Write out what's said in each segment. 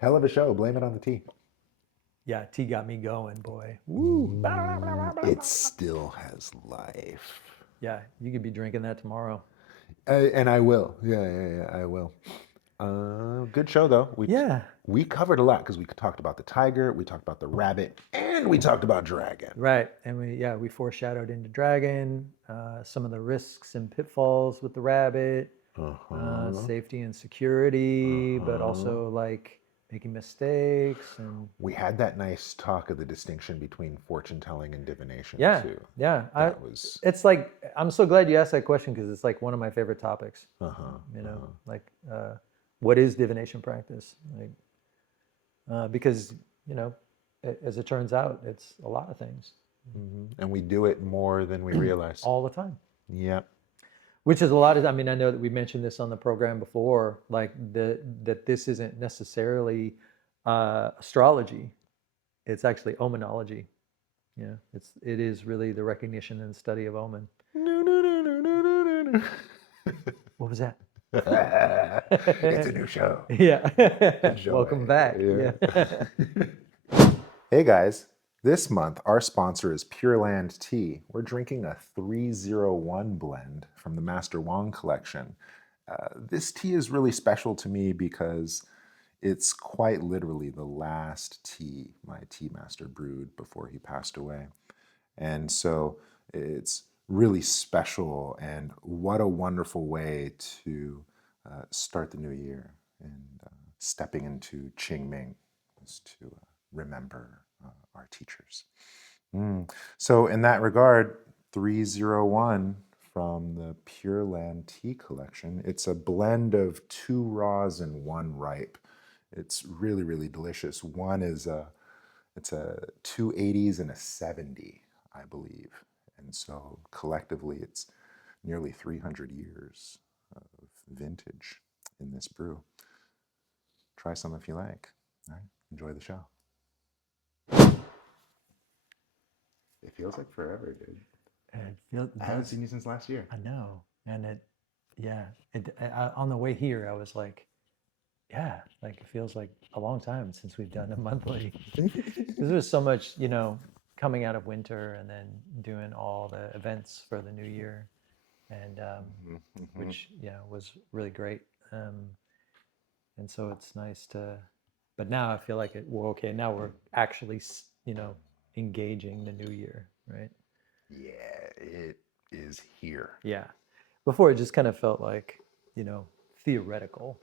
Hell of a show. Blame it on the tea. Yeah, tea got me going, boy. Woo! It still has life. Yeah, you could be drinking that tomorrow. And I will. Yeah, I will. Good show though. Yeah, We covered a lot because we talked about the tiger, we talked about the rabbit, and we talked about dragon. right. And we foreshadowed into Dragon, some of the risks and pitfalls with the rabbit, Uh huh. safety and Uh security, but huh. also like making mistakes and We had that nice talk of the distinction between fortune telling and divination yeah, too. yeah. That was. It's like I'm so glad you asked that question because it's like one of my favorite topics. Uh huh. You Uh know, huh. like what is divination practice? Like because as it turns out, it's a lot of things And we do it more than we realize. all the time. Yep. Which is a lot of. I mean, I know that we mentioned this on the program before, like that this isn't necessarily astrology. It's actually omenology. Yeah, it is really the recognition and study of omen. No, no, no, no, no, no, no, What was that? no. It's a new show. Yeah. Welcome Enjoy. back. Yeah. Yeah. Hey guys, this month our sponsor is Pure Land Tea. We're drinking a 301 blend from the Master Wong collection. This tea is really special to me because it's quite literally the last tea my tea master brewed before he passed away. And so it's really special, and what a wonderful way to start the new year. And stepping into Qingming is to remember our teachers. So, in that regard, 301 from the Pure Land Tea Collection, it's a blend of 2 raws and 1 ripe. It's really, really delicious. One is it's a 280s and a 70, I believe. And so collectively, it's nearly 300 years of vintage in this brew. Try some if you like. All right, enjoy the show. It feels like forever, dude. It I haven't does. seen you since last year. I know, and yeah. On the way here, I was like, yeah, like it feels like a long time since we've done a monthly. Because there's so much, coming out of winter and then doing all the events for the new year, and which was really great. And so it's nice to, but now I feel like we're okay. Now we're actually, engaging the new year, right? Yeah, it is here. Yeah. Before it just kind of felt like, theoretical,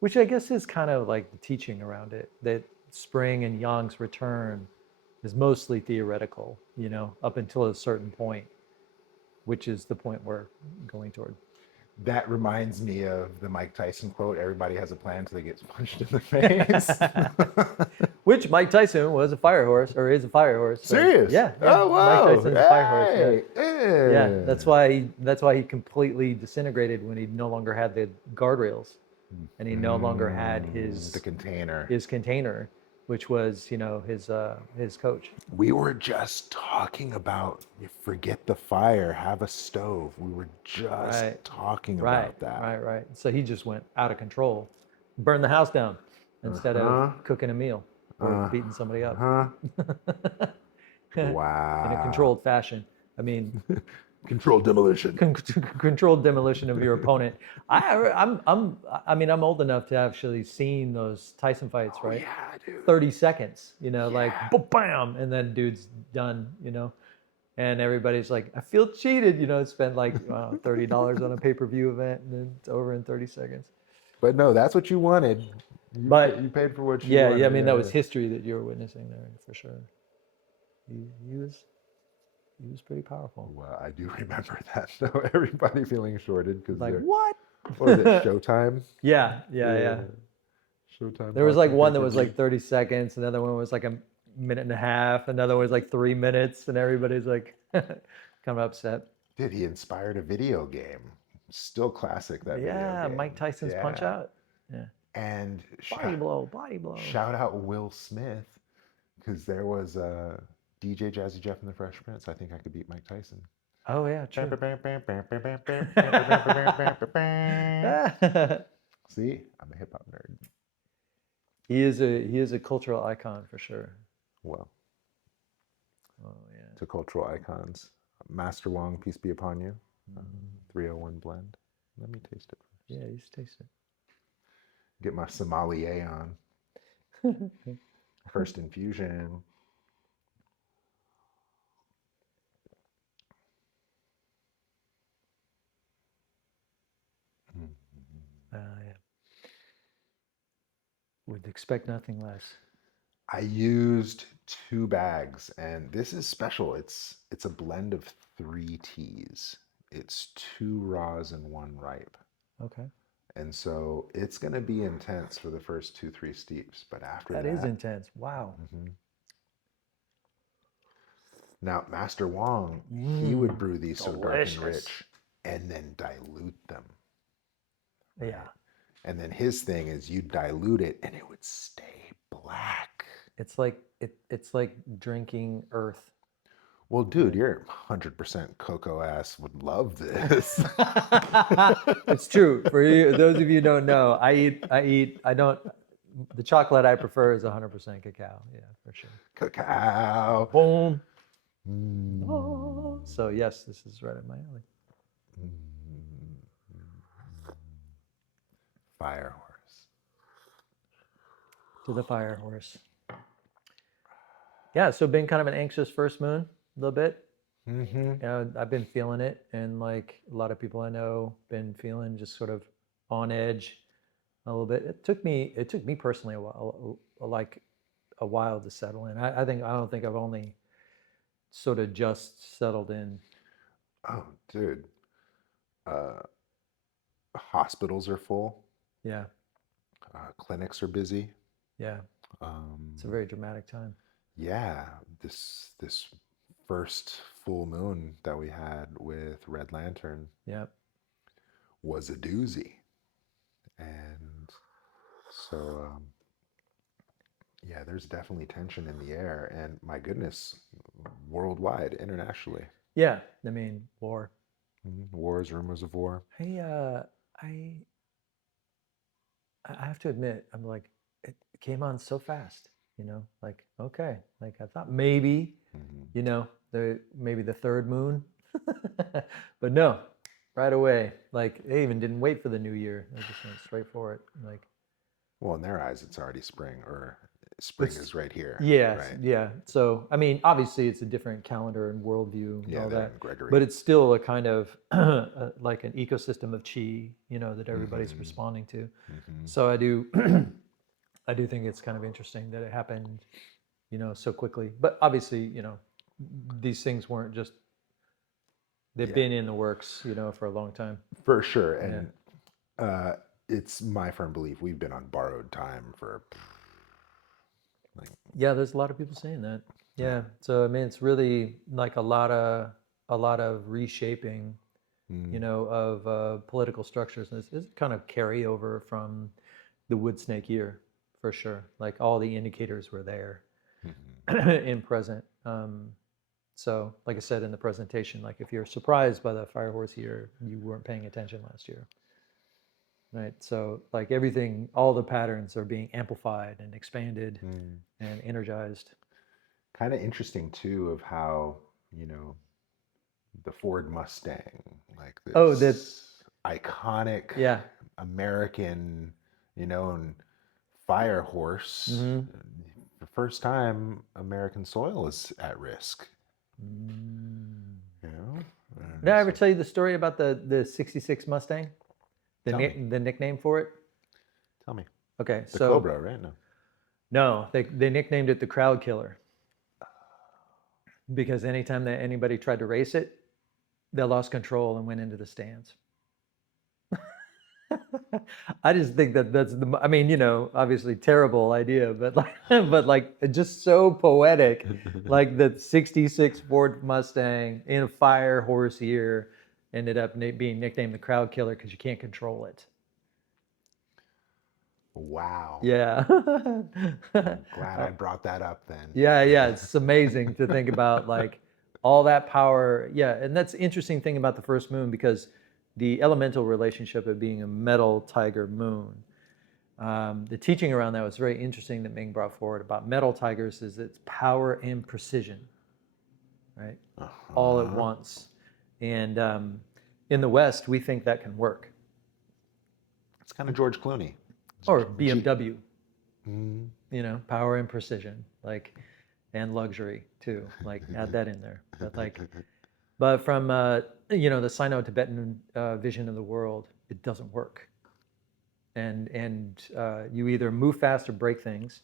which I guess is kind of like the teaching around it, that spring and Yang's return is mostly theoretical, up until a certain point, which is the point we're going toward. That reminds me of the Mike Tyson quote, everybody has a plan until they get punched in the face. Which Mike Tyson was a fire horse, or is a fire horse. So, Serious? yeah. Oh, Mike wow. Tyson's a fire horse. Hey, Yeah. Yeah. That's yeah. why he completely disintegrated when he no longer had the guardrails, and he no longer had The container. his container, which was his coach. We were just talking about forget the fire, have a stove. We were just Right. talking Right. about that. Right. So he just went out of control, burned the house down instead of cooking a meal or beating somebody up. Huh? In a Wow. controlled fashion. I mean, Controlled demolition. controlled demolition of your opponent. I'm old enough to actually seen those Tyson fights, right? Yeah, dude. 30 seconds, like bam, and then dude's done, and everybody's like, I feel cheated, spent like $30 on a pay-per-view event, and then it's over in 30 seconds. But no, that's what you wanted. You paid for what you wanted. Yeah. I mean, that was history that you were witnessing there for sure. He was pretty powerful. Well, I do remember that though. Everybody feeling shorted because Like what? What was it? Showtime. Yeah. Showtime. There was like one that was like 30 seconds, another one was like a minute and a half, another one was like 3 minutes, and everybody's like kind of upset. Did he inspired a video game? Still classic that video game. Mike Tyson's Punch Out. Yeah. And body blow. Shout out Will Smith, because there was DJ Jazzy Jeff and the Fresh Prince. I think I could beat Mike Tyson. Oh yeah, true. See, I'm a hip hop nerd. He is a cultural icon for sure. Well, Oh yeah. to cultural icons. Master Wong, peace be upon you. Uh, Mm. 301 blend. Let me taste it first. Yeah, you just taste Get my sommelier on. it. First infusion. Mm. Yeah. Would expect nothing less. I used 2 bags, and this is special. It's a blend of 3 teas. It's 2 raws and 1 ripe. Okay. And so it's going to be intense for the first 2, 3 steeps, but after That is that, intense. Wow. mhm. Now Master Wong, he would Mm, brew these so dark and delicious. rich, and then dilute them, right? Yeah. And then his thing is you dilute it, and it would stay black. It's like drinking earth. Well, dude, you're 100% cocoa ass would love this. It's true. For you, those of you who don't know, I don't, the chocolate I prefer is 100% cacao. Yeah, for sure. Cacao. Boom. Mm. Oh. So yes, this is right up my alley. Mm. Fire horse. To the fire horse. Yeah, so been kind of an anxious first moon a little bit. Mm-hmm. I've been feeling it, and like a lot of people I know, been feeling just sort of on edge a little bit. It took me personally a while to settle in. I don't think I've only sort of just settled in. Oh, dude. Uh, Hospitals are full. Yeah, Clinics are busy. yeah. It's a Um, very dramatic time. yeah, this first full moon that we had with Red Lantern Yeah, was a doozy, and so yeah, there's definitely tension in the air, and my goodness, worldwide, internationally, yeah. I mean, war. wars, rumors of war. I I I have to admit, I'm like, it came on so fast. Like okay, like I thought maybe, Mhm. maybe the third moon, but no, right away. Like they even didn't wait for the new year. They just went straight for it. Like Well, in their eyes, it's already spring, or spring it's is right here, yeah, right? yeah. So I mean, obviously it's a different calendar and worldview and Yeah, all they're that, in Gregory. but it's still a kind of like an ecosystem of chi, that everybody's Mhm. responding to. Mhm. So I do I do think it's kind of interesting that it happened, so quickly. But obviously, these things weren't just they've Yeah, been in the works, for a long time. for sure. Yeah. And it's my firm belief we've been on borrowed time for like, Yeah, there's a lot of people saying that. yeah. Yeah. So I mean it's really like a lot of reshaping, Mm. of political structures. And this is kind of carryover from the wood snake year for sure. Like all the indicators were there Mhm. in present. So, like I said in the presentation, like if you're surprised by the fire horse here, you weren't paying attention last year, right? So, like everything, all the patterns are being amplified and expanded Mm. and energized. Kind of interesting too of how, the Ford Mustang, like Oh, that, this iconic yeah. American, and fire horse. Hmm. The first time American soil is at risk, Mm. you know? Did I ever So tell you the story about the '66 Mustang? The tell me, the nickname for it? tell me. Okay, The so Cobra, right? No. no, they nicknamed it the Crowd Killer because anytime that anybody tried to race it, they lost control and went into the stands. I just think that that's I mean, obviously terrible idea, but like, but like just so poetic, like the '66 Ford Mustang in a fire horse year ended up being nicknamed the Crowd Killer because you can't control it. Wow. Yeah. I'm glad I brought that up then. Yeah, yeah, it's amazing to think about like all that power. Yeah, and that's the interesting thing about the first moon because the elemental relationship of being a metal tiger moon, The teaching around that was very interesting that Ming brought forward about metal tigers is its power and precision, right? All at once. And in the West, we think that can work. It's kind of George Clooney. Or BMW, you know, power and precision, like, and luxury too. Like, add that in there. But like, but from you know, the Sino-Tibetan vision of the world, it doesn't work. And you either move fast or break things,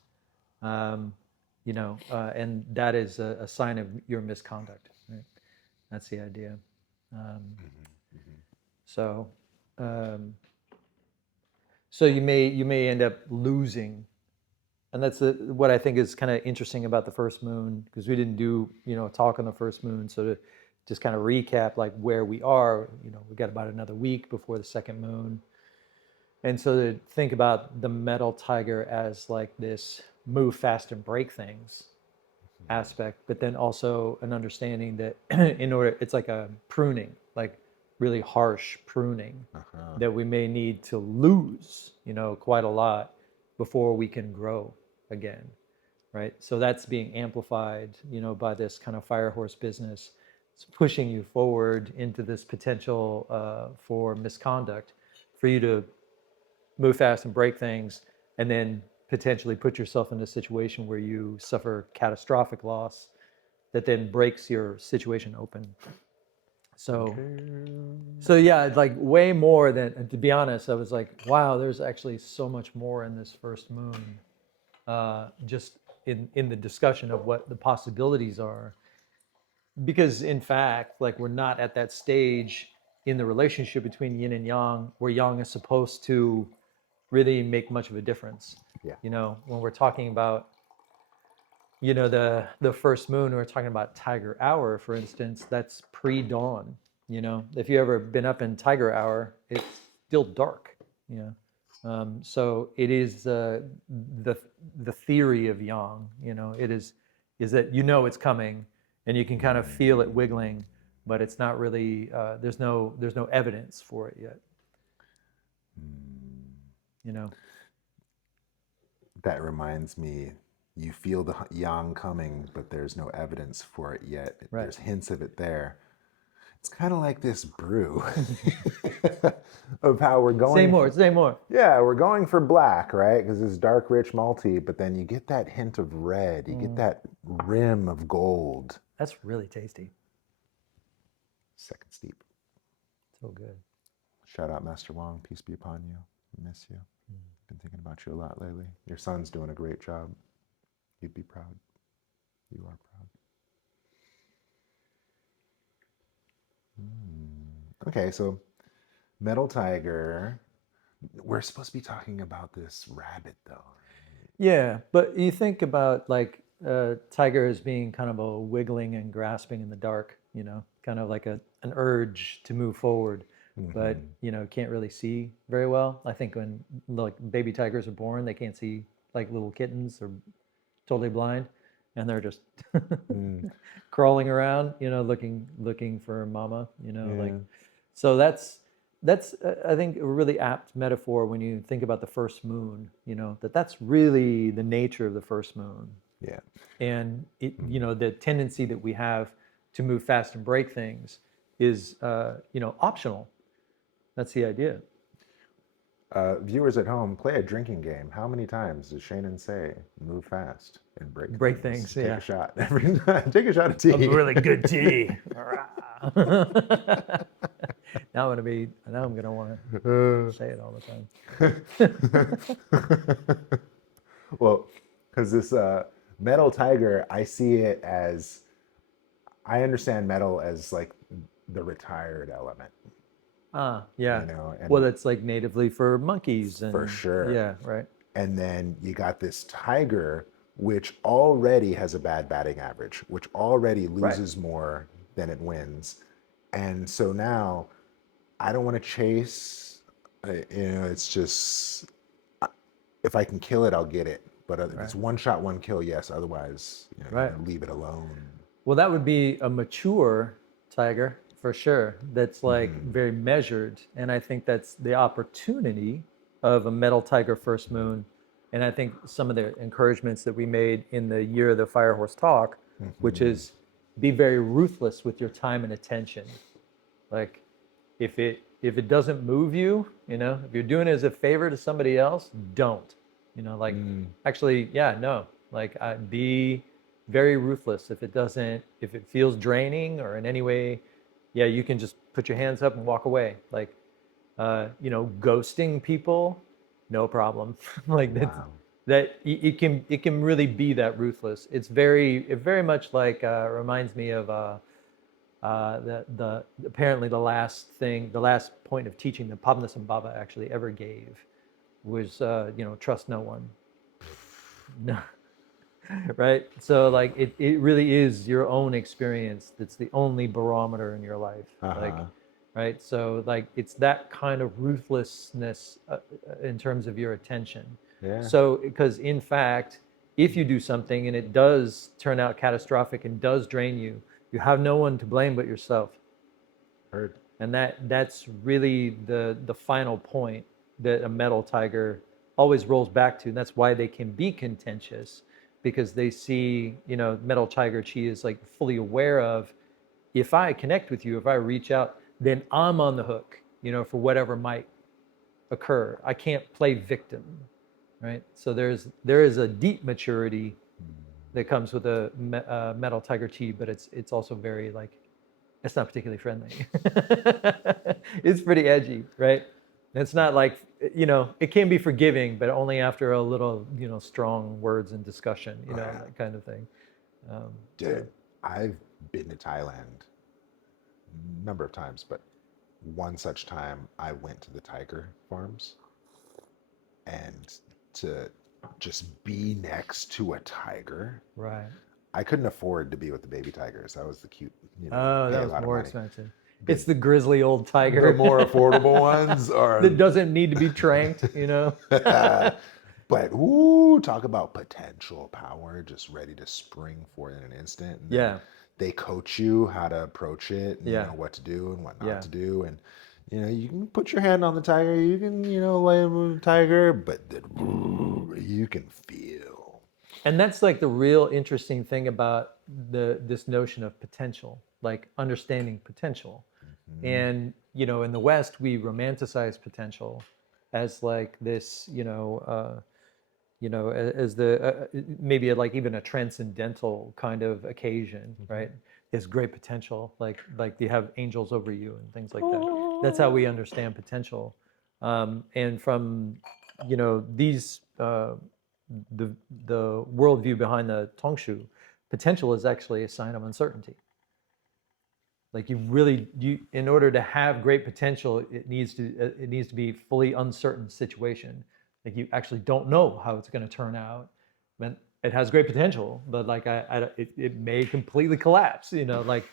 you know, and that is a sign of your misconduct. Right? That's the idea. So, so you may end up losing, and that's what I think is kind of interesting about the first moon, because we didn't do, you know, a talk on the first moon. So to just kind of recap, like where we are, you know, we've got about another week before the second moon. And so to think about the metal tiger as like this move fast and break things aspect, but then also an understanding that in order, it's like a pruning, like really harsh pruning that we may need to lose, you know, quite a lot before we can grow again, right? So that's being amplified, you know, by this kind of fire horse business. It's pushing you forward into this potential for misconduct, for you to move fast and break things, and then potentially put yourself in a situation where you suffer catastrophic loss that then breaks your situation open. So, so yeah, like way more than, and to be honest, I was like, wow, there's actually so much more in this first moon, just in the discussion of what the possibilities are. Because in fact, like we're not at that stage in the relationship between yin and yang where yang is supposed to really make much of a difference. Yeah. You know, when we're talking about, you know, the first moon, we're talking about tiger hour, for instance, that's pre-dawn. You know, if you ever been up in tiger hour, it's still dark. You know, so it is the theory of yang. You know, it is that, you know, it's coming, and you can kind of feel it wiggling, but it's not really. There's no evidence for it yet. You know. That reminds me, you feel the yang coming, but there's no evidence for it yet. Right. There's hints of it there. It's kind of like this brew of how we're going. Say more. Yeah, we're going for black, right? Because it's dark, rich, malty, but then you get that hint of red. You get that rim of gold. That's really tasty. Second steep. So good. Shout out, Master Wong. Peace be upon you. I miss you. Been thinking about you a lot lately. Your son's doing a great job. You'd be proud. You are proud. Okay, so metal tiger. We're supposed to be talking about this rabbit, though. Yeah, but you think about like tiger as being kind of a wiggling and grasping in the dark, you know, kind of like an urge to move forward, but you know, can't really see very well. I think when like baby tigers are born, they can't see, like little kittens are totally blind, and they're just crawling around, you know, looking for mama, you know, like, so that's I think a really apt metaphor when you think about the first moon, you know, that's really the nature of the first moon. Yeah. And it, you know, the tendency that we have to move fast and break things is, you know, optional. That's the idea. Viewers at home, play a drinking game. How many times does Shannon say, move fast and break things? Take Yeah. a shot every time. Take a shot of tea. A really good tea. Now I'm gonna want to say it all the time. Well, because this metal tiger, I see it as, I understand metal as like the retired element. Yeah. You know, and well, that's like natively for monkeys. And, for sure. Yeah, right. And then you got this tiger, which already has a bad batting average, which already loses more than it wins. And so now I don't want to chase, you know, it's just, if I can kill it, I'll get it. But if it's one shot, one kill, yes. Otherwise, you know, leave it alone. Well, that would be a mature tiger for sure. That's like very measured. And I think that's the opportunity of a metal tiger first moon, and I think some of the encouragements that we made in the year of the Fire Horse talk, which is be very ruthless with your time and attention. Like if it doesn't move you, if you're doing it as a favor to somebody else, don't. Like actually, yeah, no. Like be very ruthless. If it feels draining or in any way, yeah, you can just put your hands up and walk away. Like ghosting people, no problem. Like Wow. it can really be that ruthless. It very much like reminds me of the apparently the last point of teaching that Padmasambhava actually ever gave was trust no one. No. Right? So like it really is your own experience that's the only barometer in your life. Like Uh-huh. right? So like it's that kind of ruthlessness in terms of your attention. Yeah. So because in fact, if you do something and it does turn out catastrophic and does drain you, you have no one to blame but yourself. Heard. And that's really the final point that a metal tiger always rolls back to. And that's why they can be contentious, because they see, metal tiger chi is like fully aware of, if I connect with you, if I reach out, then I'm on the hook, for whatever might occur. I can't play victim, right? So there is a deep maturity that comes with a metal tiger chi, but it's also very like, it's not particularly friendly. It's pretty edgy, right? It's not like, it can be forgiving, but only after a little, strong words and discussion, that kind of thing. Dude, I've been to Thailand a number of times, but one such time I went to the tiger farms, and to just be next to a tiger. Right. I couldn't afford to be with the baby tigers. That was the cute, Oh, pay that a was lot of more money. expensive. It's the grizzly old tiger. The more affordable ones are. That doesn't need to be tranked, But ooh, talk about potential power, just ready to spring for it in an instant. And then Yeah. they coach you how to approach it, and Yeah. what to do and what not Yeah. to do. And you can put your hand on the tiger, you can, lay with the tiger, but you can feel. And that's like the real interesting thing about this notion of potential, like understanding potential. And in the West, we romanticize potential as like this, as the maybe like even a transcendental kind of occasion, right? There's great potential, like you have angels over you and things like that. That's how we understand potential. And from these the worldview behind the Tongshu, potential is actually a sign of uncertainty. Like you in order to have great potential, it needs to be fully uncertain situation. Like you actually don't know how it's going to turn out. But it has great potential, but like it may completely collapse. Like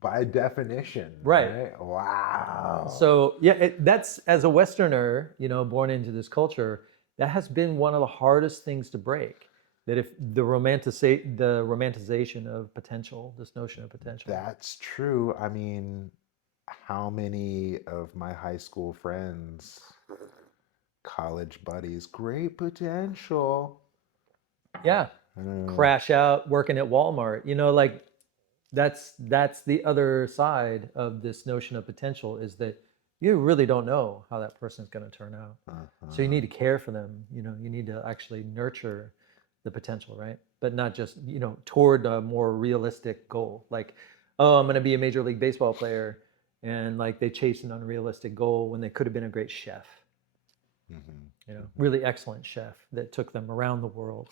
By definition, right. Wow. So yeah, that's, as a Westerner, born into this culture, that has been one of the hardest things to break. That if the romanticization of potential, this notion of potential. That's true. I mean, how many of my high school friends, college buddies, great potential. Yeah. Crash out working at Walmart. Like that's the other side of this notion of potential, is that you really don't know how that person's going to turn out. So you need to care for them. You need to actually nurture the potential, right? But not just, toward a more realistic goal. Like, oh, I'm going to be a Major League Baseball player. And like they chase an unrealistic goal when they could have been a great chef. Really excellent chef that took them around the world,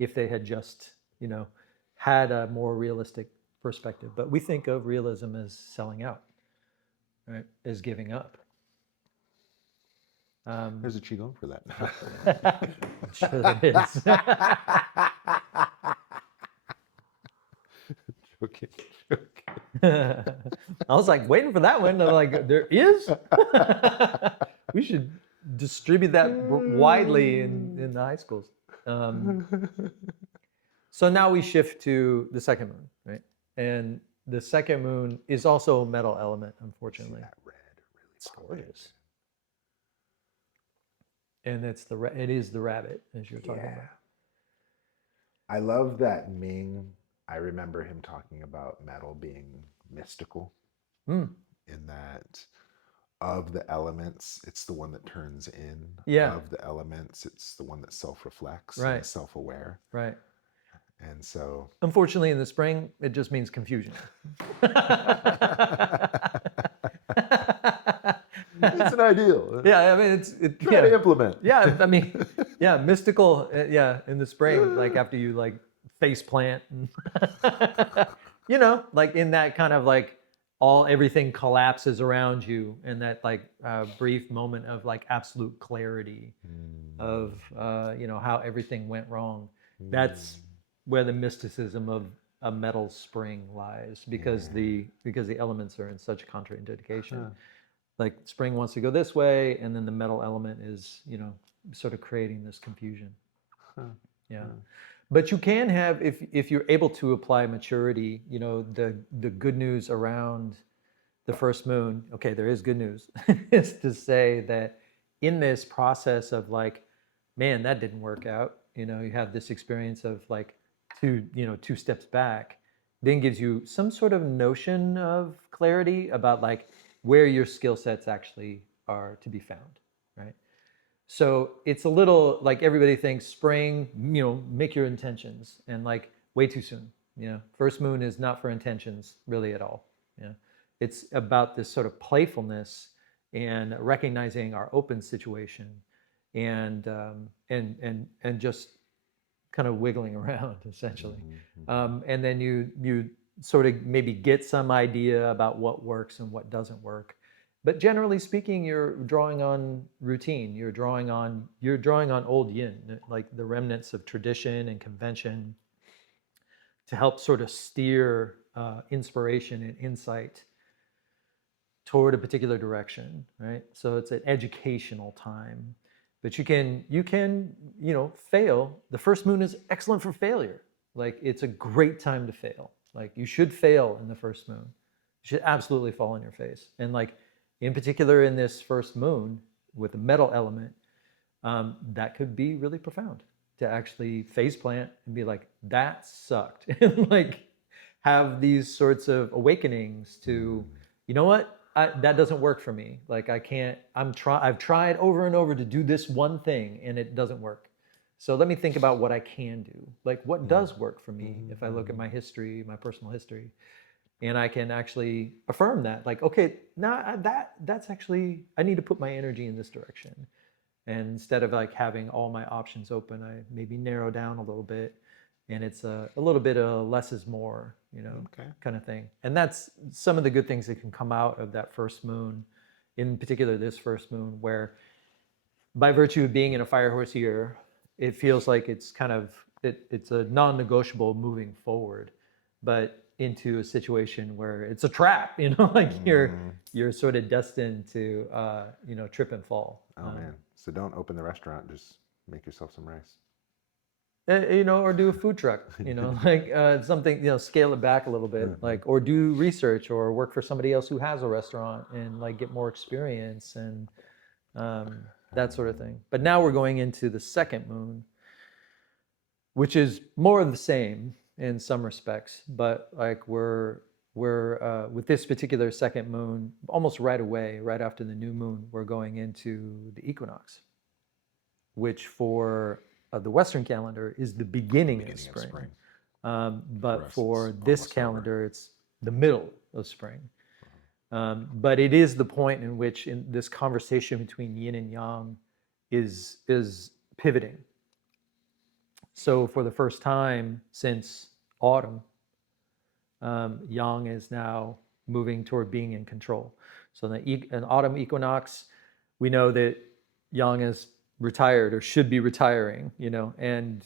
if they had just, had a more realistic perspective. But we think of realism as selling out, right? As giving up. There's a qigong for that. I'm sure there is. Okay. I was like waiting for that one. I'm like, there is? We should distribute that widely in the high schools. So now we shift to the second moon, right? And the second moon is also a metal element, unfortunately. See that red, really It's gorgeous. And it is the rabbit, as you're talking Yeah. about. I love that Ming. I remember him talking about metal being mystical, Mm, in that of the elements, it's the one that turns in. yeah, Of the elements, it's the one that self reflects and right, is self aware. right. And so. Unfortunately, in the spring, it just means confusion. It's an ideal. Yeah, I mean, Try to implement. Yeah, I mean, yeah, mystical. Yeah, in the spring, like after you like face plant, and like in that kind of like everything collapses around you, and that like brief moment of like absolute clarity of how everything went wrong. That's where the mysticism of a metal spring lies, because the elements are in such contraindication. Huh. Like spring wants to go this way, and then the metal element is sort of creating this confusion. Huh. Yeah. Huh. But you can have, if you're able to apply maturity, the good news around the first moon, okay, there is good news, is to say that in this process of like, man, that didn't work out, you have this experience of like two steps back, then gives you some sort of notion of clarity about like where your skill sets actually are to be found, right? So it's a little like everybody thinks spring, make your intentions, and like way too soon. First moon is not for intentions really at all. It's about this sort of playfulness and recognizing our open situation, and just kind of wiggling around essentially. And then you sort of maybe get some idea about what works and what doesn't work. But generally speaking, you're drawing on routine. You're drawing on old yin, like the remnants of tradition and convention, to help sort of steer inspiration and insight toward a particular direction, right? So it's an educational time. But you can fail. The first moon is excellent for failure. Like it's a great time to fail. Like you should fail in the first moon. You should absolutely fall on your face. And like in particular in this first moon with the metal element, that could be really profound, to actually face plant and be like, that sucked. And like have these sorts of awakenings to, you know what? That doesn't work for me. Like I can't, I've tried over and over to do this one thing and it doesn't work. So let me think about what I can do. Like what does work for me if I look at my history, my personal history, and I can actually affirm that. Like, okay, now that's actually, I need to put my energy in this direction. And instead of like having all my options open, I maybe narrow down a little bit, and it's a little bit of less is more, Okay. kind of thing. And that's some of the good things that can come out of that first moon, in particular this first moon, where by virtue of being in a fire horse year, it feels like it's kind of, it's a non-negotiable moving forward, but into a situation where it's a trap, like you're sort of destined to, trip and fall. Oh man. So don't open the restaurant, just make yourself some rice. Or do a food truck, like something, scale it back a little bit, like, or do research or work for somebody else who has a restaurant and like get more experience and that sort of thing. But now we're going into the second moon, which is more of the same in some respects, but like we're with this particular second moon, almost right away, right after the new moon, we're going into the equinox, which for the Western calendar is the beginning of spring. But for this calendar, it's the middle of spring. But it is the point in which in this conversation between yin and yang is pivoting. So for the first time since autumn, yang is now moving toward being in control. So an autumn equinox, we know that yang is retired or should be retiring, and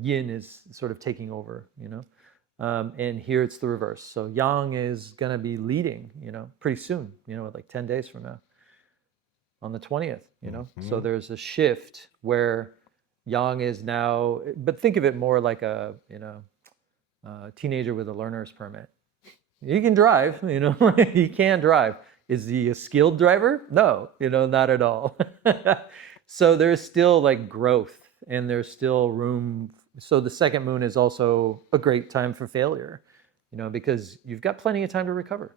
yin is sort of taking over, and here it's the reverse. So yang is going to be leading, pretty soon, like 10 days from now, on the 20th, So there's a shift where yang is now, but think of it more like a teenager with a learner's permit. He can drive, he can drive. Is he a skilled driver? No, not at all. So there's still like growth and there's still room. So the second moon is also a great time for failure, because you've got plenty of time to recover.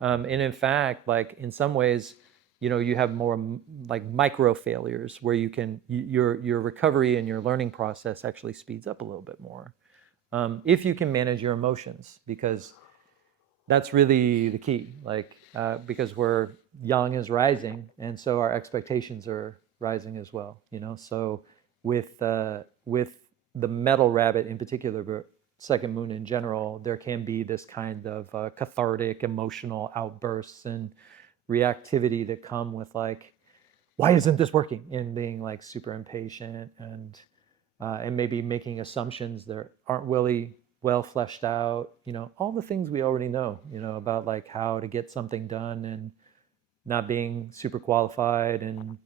And in fact, like in some ways, you have more like micro failures where your recovery and your learning process actually speeds up a little bit more, if you can manage your emotions, because that's really the key. Like because we're young is rising, and so our expectations are rising as well. So with the metal rabbit in particular, but second moon in general, there can be this kind of cathartic emotional outbursts and reactivity that come with like, why isn't this working? And being like super impatient and maybe making assumptions that aren't really well fleshed out. All the things we already know. About like how to get something done and not being super qualified and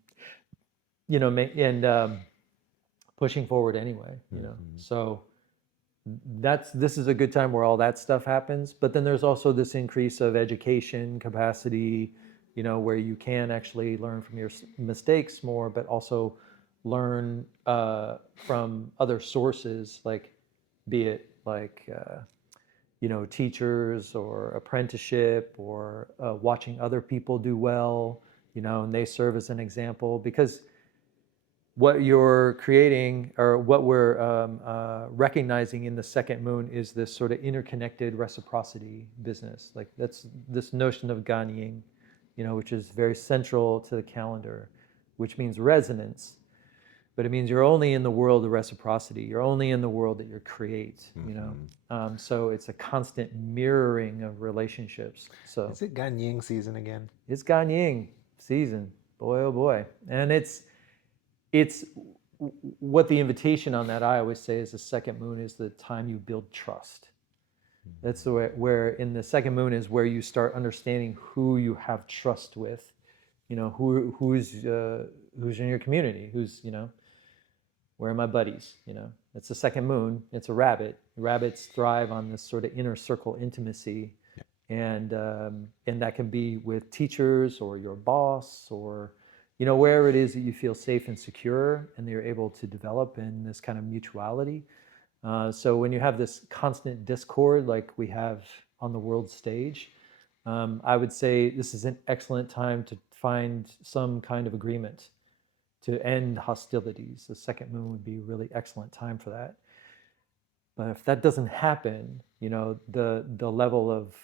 pushing forward anyway. So this is a good time where all that stuff happens. But then there's also this increase of education capacity, where you can actually learn from your mistakes more, but also learn from other sources, like be it like teachers or apprenticeship or watching other people do well, and they serve as an example, because what you're creating or what we're recognizing in the second moon is this sort of interconnected reciprocity business. Like that's this notion of Ganying, which is very central to the calendar, which means resonance. But it means you're only in the world of reciprocity. You're only in the world that you create, so it's a constant mirroring of relationships. So Is it Ganying season again? it's Ganying season, boy, oh boy. And it's what the invitation on that, I always say, is the second moon is the time you build trust. That's the way where in the second moon is where you start understanding who you have trust with, who's in your community, who's where are my buddies. It's the second moon. It's a rabbit. Rabbits thrive on this sort of inner circle intimacy, and that can be with teachers or your boss or wherever it is that you feel safe and secure and you're able to develop in this kind of mutuality. So when you have this constant discord like we have on the world stage, I would say this is an excellent time to find some kind of agreement to end hostilities. The second moon would be a really excellent time for that. But if that doesn't happen, the level of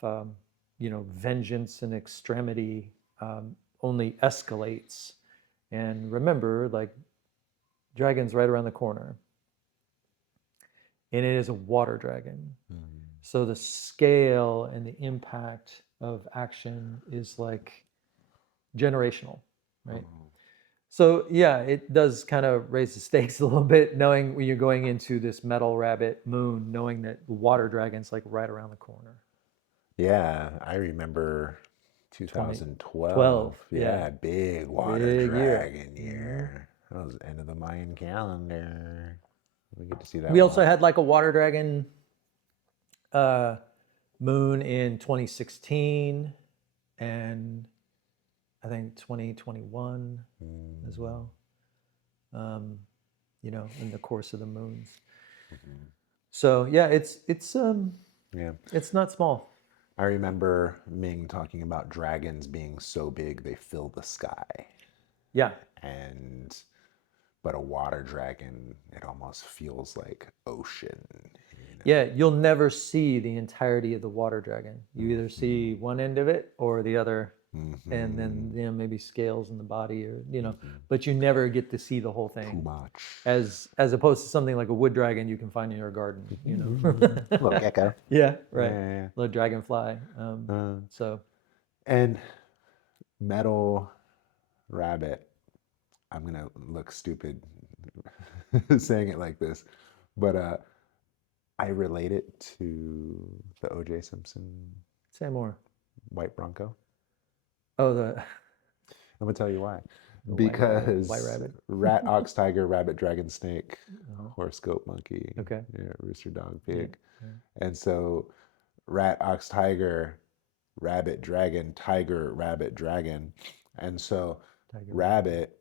vengeance and extremity only escalates. And remember, like, dragon's right around the corner. And it is a water dragon. So the scale and the impact of action is like generational, right? So yeah, it does kind of raise the stakes a little bit, knowing when you're going into this metal rabbit moon, knowing that water dragon's like right around the corner. Yeah, I remember 2012. 12, Yeah, big water Big year. dragon year. That was the end of the Mayan calendar. We get to see that. We also had like a water dragon moon in 2016 and I think 2021 as well, in the course of the moons. So yeah, it's not small. I remember Ming talking about dragons being so big they fill the sky. Yeah. But a water dragon, it almost feels like ocean. Yeah, you'll never see the entirety of the water dragon. You either see one end of it or the other, and then maybe scales in the body, or but you never get to see the whole thing. Too much. As opposed to something like a wood dragon you can find in your garden. Little gecko. Yeah, right. Yeah. Little dragonfly. So. And metal rabbit. I'm gonna look stupid saying it like this, but I relate it to the O.J. Simpson. Say more. White Bronco. Oh, I'm gonna tell you why. Because white rabbit. Rat, ox, tiger, rabbit, dragon, snake, horse, goat, monkey. Okay. Yeah, rooster, dog, pig. Yeah. And so, rat, ox, tiger, rabbit, dragon, tiger, rabbit, dragon, and so rabbit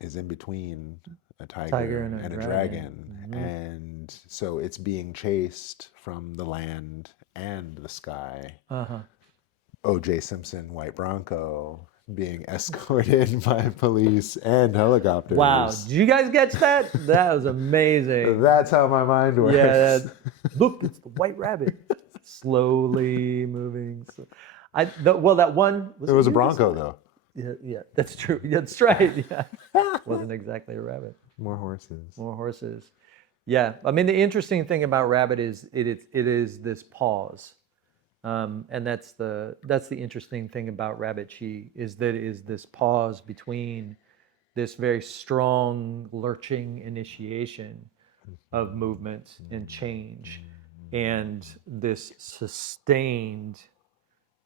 is in between a Tiger tiger and a and a dragon. dragon. And so it's being chased from the land and the sky. Uh-huh. O.J. Simpson, White Bronco, being escorted by police and helicopters. Wow. Did you guys catch that? That was amazing. That's how my mind works. Yeah. Look, it's the white rabbit slowly moving. So, well, that one It was a you? Bronco, though. Yeah, that's true. That's right. Yeah. Wasn't exactly a rabbit. More horses. More horses. Yeah. I mean, the interesting thing about rabbit is it is this pause. And that's the interesting thing about Rabbit Chi is that it is this pause between this very strong lurching initiation of movement and change and this sustained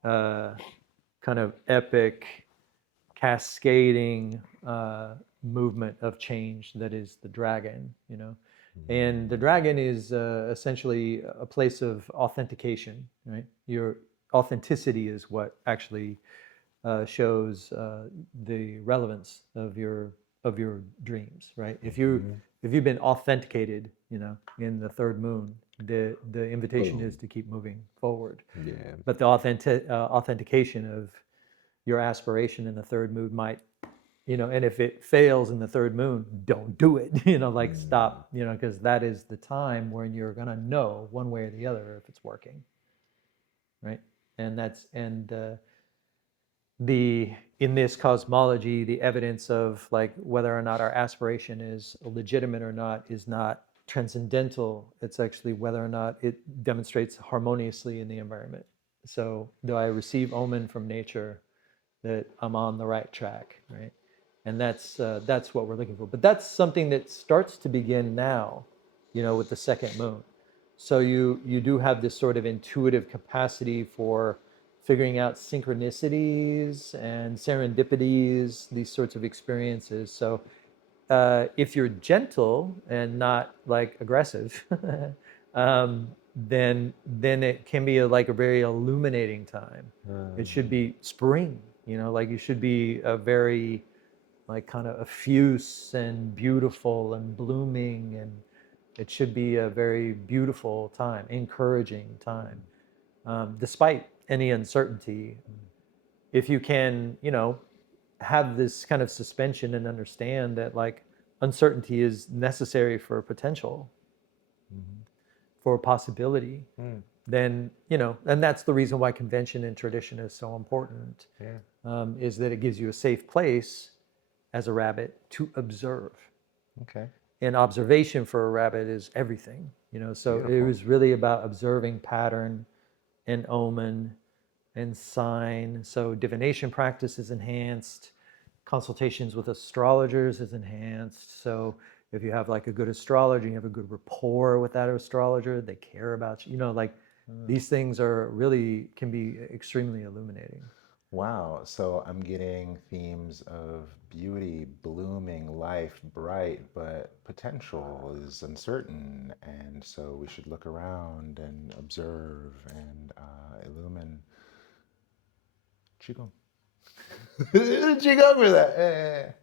kind of epic cascading movement of change that is the dragon, you know. And the dragon is essentially a place of authentication, right? Your authenticity is what actually shows the relevance of your dreams, right? If you've been authenticated, you know, in the third moon, the invitation is to keep moving forward. Yeah. But the authentication of your aspiration in the third moon might, you know, and if it fails in the third moon, don't do it, you know, like stop, you know, because that is the time when you're going to know one way or the other if it's working, right? And that's, and in this cosmology, the evidence of like whether or not our aspiration is legitimate or not is not transcendental. It's actually whether or not it demonstrates harmoniously in the environment. So do I receive omen from nature that I'm on the right track, right? And that's what we're looking for. But that's something that starts to begin now, you know, with the second moon. So you do have this sort of intuitive capacity for figuring out synchronicities and serendipities, these sorts of experiences. So if you're gentle and not like aggressive, then it can be like a very illuminating time. It should be spring, you know, like you should be a very like kind of effuse and beautiful and blooming, and it should be a very beautiful time, encouraging time, despite any uncertainty. If you can, you know, have this kind of suspension and understand that like uncertainty is necessary for potential, for possibility, then, you know, and that's the reason why convention and tradition is so important, is that it gives you a safe place as a rabbit to observe. Okay. And observation for a rabbit is everything, you know. So it was really about observing pattern and omen and sign. So divination practice is enhanced, consultations with astrologers is enhanced. So if you have like a good astrologer, you have a good rapport with that astrologer, they care about you, you know, like these things are really can be extremely illuminating. Wow. So I'm getting themes of beauty, blooming, life, bright, but potential is uncertain. And so we should look around and observe and illumine. Qigong. Qigong for that.